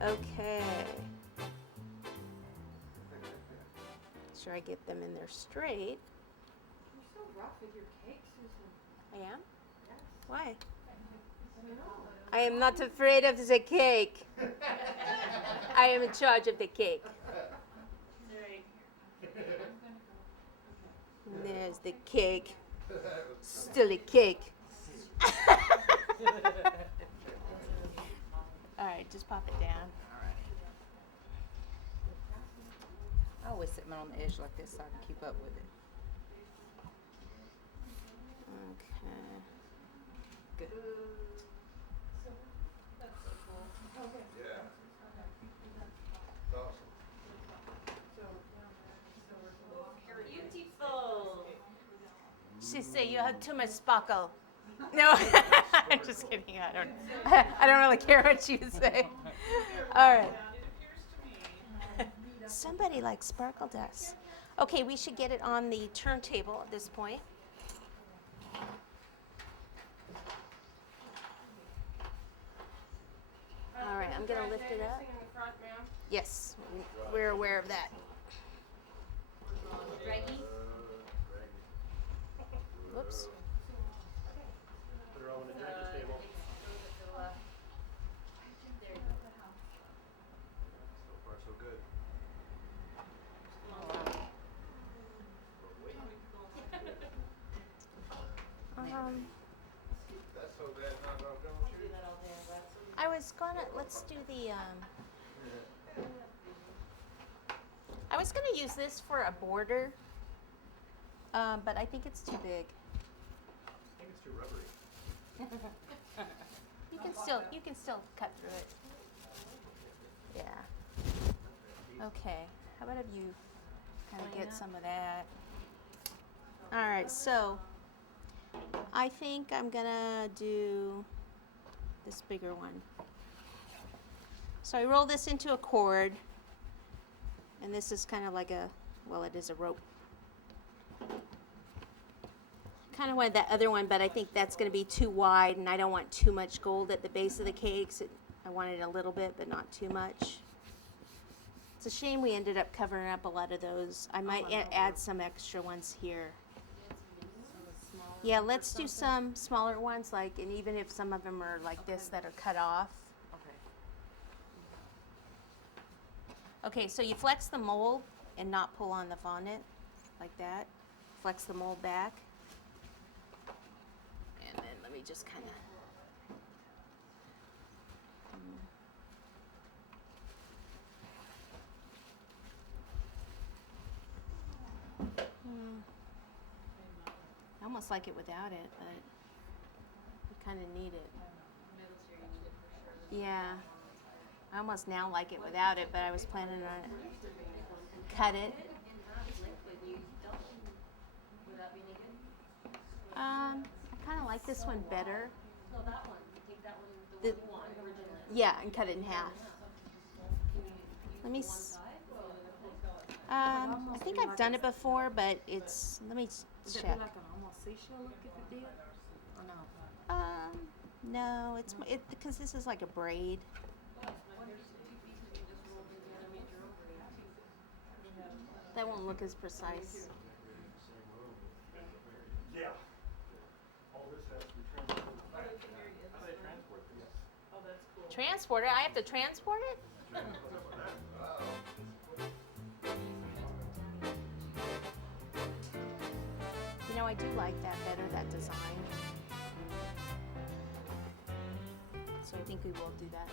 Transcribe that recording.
Okay. Make sure I get them in there straight. You're so rough with your cake, Susan. I am? Yes. Why? I I am not afraid of the cake. I am in charge of the cake. There's the cake. Still a cake. All right, just pop it down. I always sit mine on the edge like this so I can keep up with it. Okay. Good. That's so cool. Okay. Yeah. It's awesome. Beautiful. She said you have too much sparkle. No, I'm just kidding. I don't really care what you say. All right. Somebody likes sparkle dust. Okay, we should get it on the turntable at this point. All right, I'm going to lift it up. Yes, we're aware of that. Draggy? Whoops. Put her on the judge's table. So far, so good. That's so bad, not gonna go with you. I was gonna, let's do the, I was gonna use this for a border, but I think it's too big. I think it's too rubbery. You can still cut through it. Yeah. Okay, how about if you kind of get some of that? All right, so I think I'm gonna do this bigger one. So I roll this into a cord, and this is kind of like a, well, it is a rope. Kind of wanted that other one, but I think that's going to be too wide, and I don't want too much gold at the base of the cakes. I wanted a little bit, but not too much. It's a shame we ended up covering up a lot of those. I might add some extra ones here. Yeah, let's do some smaller ones, like, and even if some of them are like this that are cut off. Okay, so you flex the mold and not pull on the fondant like that. Flex the mold back. And then let me just kind of. I almost like it without it, but you kind of need it. Yeah. I almost now like it without it, but I was planning on it. Cut it. I kind of like this one better. Yeah, and cut it in half. Let me. I think I've done it before, but it's. Let me check. Like an almost seashell look if it did, or no? No, it's because this is like a braid. That won't look as precise. Yeah. All this has to be transported back. How do they transport this? Oh, that's cool. Transport it? I have to transport it? You know, I do like that better, that design. So I think we will do that.